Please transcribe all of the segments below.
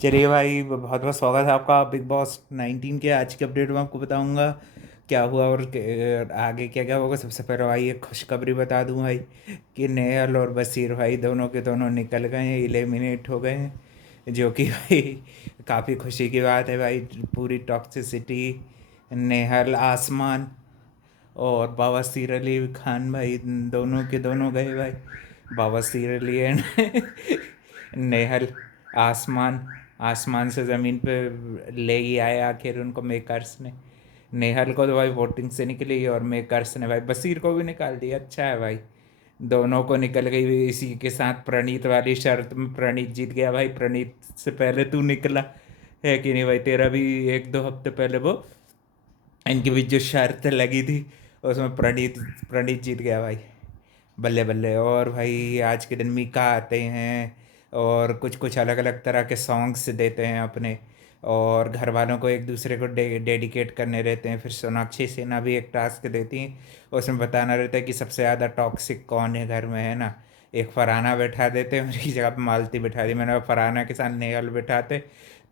चलिए भाई, बहुत बहुत स्वागत है आपका बिग बॉस 19 के आज के अपडेट में। आपको बताऊंगा क्या हुआ और आगे क्या क्या होगा। सबसे पहले भाई एक खुशखबरी बता दूं भाई कि नेहल और बशीर भाई दोनों के दोनों निकल गए हैं, एलिमिनेट हो गए हैं, जो कि भाई काफ़ी खुशी की बात है भाई। पूरी टॉक्सिसिटी नेहल आसमान और बवासीर अली खान भाई दोनों के दोनों गए भाई। बवासीर अली एंड नेहल आसमान आसमान से ज़मीन पे ले ही आए आखिर उनको मेकर्स ने। नेहल को तो भाई वोटिंग से निकली और मेकर्स ने भाई बशीर को भी निकाल दिया। अच्छा है भाई, दोनों को निकल गई। इसी के साथ प्रणीत वाली शर्त में प्रणीत जीत गया भाई। प्रणीत से पहले तू निकला है कि नहीं भाई? तेरा भी एक दो हफ्ते पहले वो इनके बीच जो शर्त लगी थी उसमें प्रणीत प्रणीत जीत गया भाई। बल्ले बल्ले। और भाई आज के दिन मीका आते हैं और कुछ कुछ अलग अलग तरह के सॉन्ग्स देते हैं अपने, और घर वालों को एक दूसरे को डेडिकेट करने रहते हैं। फिर सोनाक्षी सिन्हा भी एक टास्क देती हैं, उसमें बताना रहता है कि सबसे ज़्यादा टॉक्सिक कौन है घर में, है ना। एक फरहाना बैठा देते हैं, मेरी जगह पे मालती बैठा दी। मैंने फरहाना के साथ नेहल बैठाते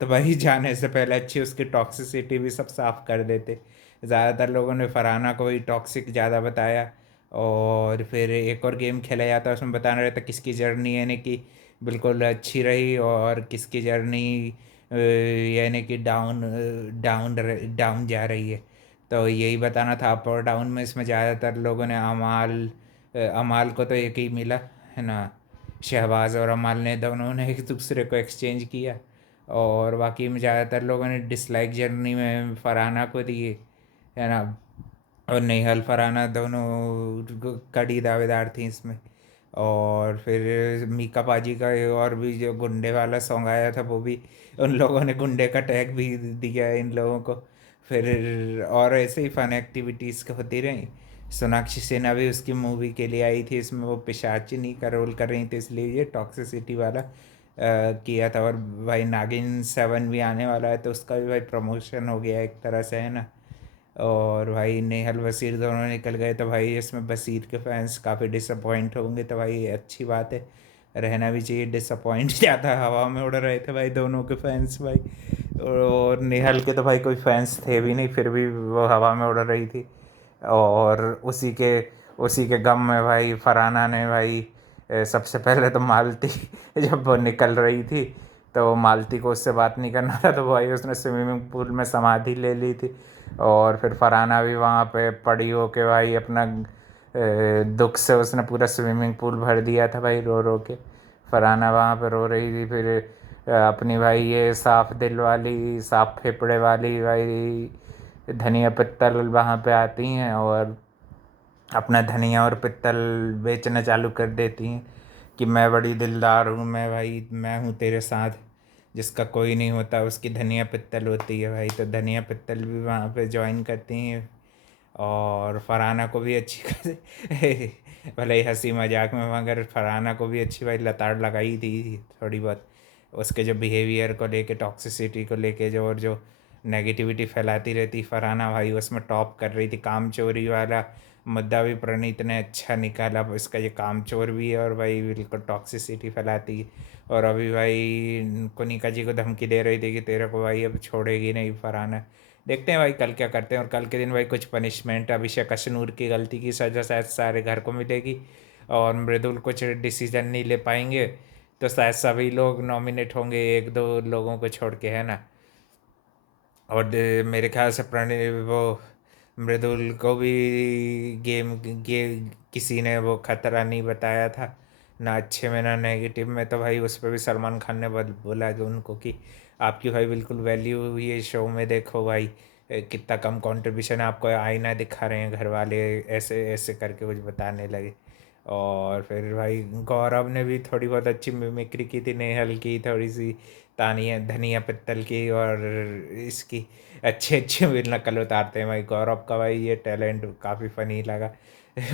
तो भाई जाने से पहले अच्छी उसकी टॉक्सिसिटी भी सब साफ कर देते। ज़्यादातर लोगों ने फरहाना को ही टॉक्सिक ज़्यादा बताया। और फिर एक और गेम खेला जाता है, उसमें बताना रहता है किसकी जर्नी यानी कि बिल्कुल अच्छी रही और किसकी जर्नी यानी कि डाउन डाउन डाउन जा रही है। तो यही बताना था अप और डाउन में। इसमें ज़्यादातर लोगों ने अमाल को तो एक ही मिला, है ना। शहबाज और अमाल ने दोनों ने एक दूसरे को एक्सचेंज किया। और बाकी में ज़्यादातर लोगों ने डिसलाइक जर्नी में फरहाना को दिए, है ना। और नेहल फरहाना दोनों कड़ी दावेदार थी इसमें। और फिर मीका पाजी का ये और भी जो गुंडे वाला सॉन्ग आया था वो भी उन लोगों ने गुंडे का टैग भी दिया है इन लोगों को। फिर और ऐसे ही फन एक्टिविटीज़ होती रही। सोनाक्षी सिन्हा भी उसकी मूवी के लिए आई थी, इसमें वो पिशाचिनी का रोल कर रही थी, इसलिए ये टॉक्सिसिटी वाला किया था। और भाई नागिन 7 भी आने वाला है तो उसका भी भाई प्रमोशन हो गया एक तरह से, है ना। और भाई नेहल बशीर दोनों निकल गए तो भाई इसमें बशीर के फैंस काफ़ी डिसअपॉइंट होंगे, तो भाई अच्छी बात है, रहना भी चाहिए। डिसअपॉइंट ज़्यादा हवा में उड़ रहे थे भाई दोनों के फैंस भाई। और नेहल के तो भाई कोई फैंस थे भी नहीं, फिर भी वो हवा में उड़ रही थी। और उसी के गम में भाई फरहाना ने भाई सबसे पहले तो मालती जब वो निकल रही थी तो मालती को उससे बात नहीं करना था, तो भाई उसने स्विमिंग पूल में समाधि ले ली थी। और फिर फरहाना भी वहाँ पे पड़ी हो के भाई अपना दुख से उसने पूरा स्विमिंग पूल भर दिया था भाई, रो रो के। फरहाना वहाँ पे रो रही थी। फिर अपनी भाई ये साफ दिल वाली साफ फेफड़े वाली भाई धनिया पित्तल वहाँ पे आती हैं और अपना धनिया और पित्तल बेचना चालू कर देती हैं कि मैं बड़ी दिलदार हूँ, मैं भाई मैं हूँ तेरे साथ, जिसका कोई नहीं होता उसकी धनिया पित्तल होती है भाई। तो धनिया पित्तल भी वहाँ पे ज्वाइन करती हैं। और फरहाना को भी अच्छी खासी भले ही हंसी मजाक में, मगर फरहाना को भी अच्छी भाई लताड़ लगाई थी थोड़ी बहुत। उसके जो बिहेवियर को लेके, टॉक्सिसिटी को लेके, जो और जो नेगेटिविटी फैलाती रहती फरहाना भाई, उसमें टॉप कर रही थी। काम चोरी वाला मुद्दा भी प्रणीत ने अच्छा निकाला, इसका ये काम चोर भी है और भाई बिल्कुल टॉक्सिसिटी फैलाती है। और अभी भाई कोनिका जी को धमकी दे रही थी कि तेरे को भाई अब छोड़ेगी नहीं फरहाना। देखते हैं भाई कल क्या करते हैं। और कल के दिन भाई कुछ पनिशमेंट अभिषेक अशनूर की गलती की सज़ा शायद सारे घर को मिलेगी। और मृदुल कुछ डिसीजन नहीं ले पाएंगे तो शायद सभी लोग नॉमिनेट होंगे, एक दो लोगों को छोड़ के, है ना। और मेरे ख्याल से प्रणय वो मृदुल को भी किसी ने वो खतरा नहीं बताया था, ना अच्छे में ना नेगेटिव में। तो भाई उस पर भी सलमान खान ने बोला कि उनको कि आपकी भाई बिल्कुल वैल्यू ये शो में देखो भाई, कितना कम कंट्रीब्यूशन है, आपको आईना दिखा रहे हैं घर वाले, ऐसे ऐसे करके कुछ बताने लगे। और फिर भाई गौरव ने भी थोड़ी बहुत अच्छी मिमिक्री की थी, नेहल की थोड़ी सी, तानिया धनिया पित्तल की, और इसकी अच्छे अच्छे भी नकल उतारते हैं भाई गौरव का। भाई ये टैलेंट काफ़ी फ़नी लगा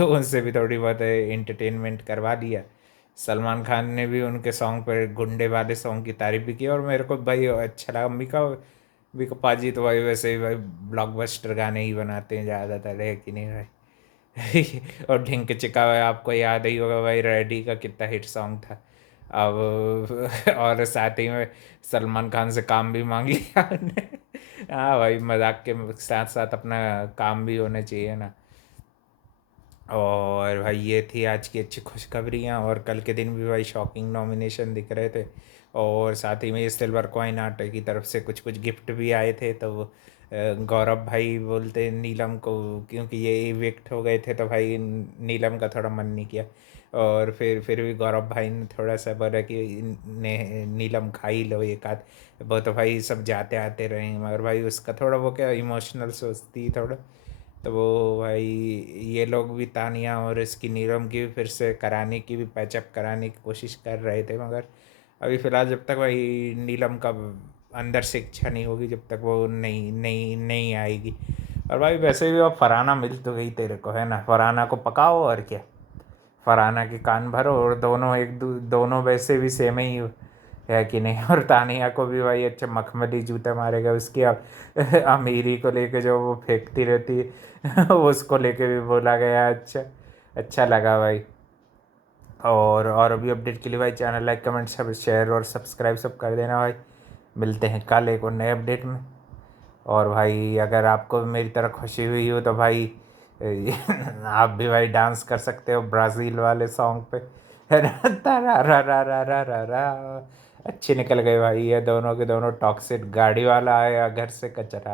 उनसे भी थोड़ी बहुत इंटरटेनमेंट करवा दिया। सलमान खान ने भी उनके सॉन्ग पर गुंडे वाले सॉन्ग की तारीफ भी की और मेरे को भाई अच्छा लगा। मिका पाजी तो भाई वैसे ही भाई ब्लॉकबस्टर गाने ही बनाते हैं ज़्यादातर, है कि नहीं भाई और ढिंक चिका भाई आपको याद ही होगा भाई, रेडी का कितना हिट सॉन्ग था। अब और साथ ही में सलमान खान से काम भी मांग लिया उन्होंने। हाँ भाई, मजाक के साथ साथ अपना काम भी होना चाहिए ना। और भाई ये थी आज की अच्छी खुशखबरियाँ, और कल के दिन भी भाई शॉकिंग नॉमिनेशन दिख रहे थे। और साथ ही में ये सिल्वर कॉइन आर्ट की तरफ से कुछ कुछ गिफ्ट भी आए थे। तो गौरव भाई बोलते नीलम को, क्योंकि ये इविक्ट हो गए थे तो भाई नीलम का थोड़ा मन नहीं किया। और फिर भी गौरव भाई ने थोड़ा सा बोला कि नीलम खा ही लो एक आध। वो तो भाई सब जाते आते रहे, मगर भाई उसका थोड़ा वो क्या इमोशनल सोचती थोड़ा। तो वो भाई ये लोग भी तानिया और इसकी नीलम की भी फिर से कराने की भी पैचअप कराने की कोशिश कर रहे थे, मगर अभी फ़िलहाल जब तक भाई नीलम का अंदर से इच्छा नहीं होगी, जब तक वो नहीं नहीं नहीं आएगी। और भाई वैसे भी अब फरहाना मिल तो गई तेरे को, है ना, फरहाना को पकाओ और क्या। फरहाना के कान भरो, और दोनों दोनों वैसे भी सेम ही है कि नहीं। और तानिया को भी भाई अच्छा मखमली जूते मारेगा उसकी। अब अमीरी को लेके जो वो फेंकती रहती है वो उसको लेके भी बोला गया। अच्छा, अच्छा लगा भाई। और अभी अपडेट के लिए भाई चैनल लाइक कमेंट सब शेयर और सब्सक्राइब सब कर देना भाई। मिलते हैं कल एक और नए अपडेट में। और भाई अगर आपको मेरी तरह खुशी हुई हो तो भाई आप भी भाई डांस कर सकते हो ब्राज़ील वाले सॉन्ग पे, है ना। तारा रा रा रा रा रा रा। अच्छे निकल गए भाई, ये दोनों के दोनों टॉक्सिक। गाड़ी वाला आया घर से कचरा।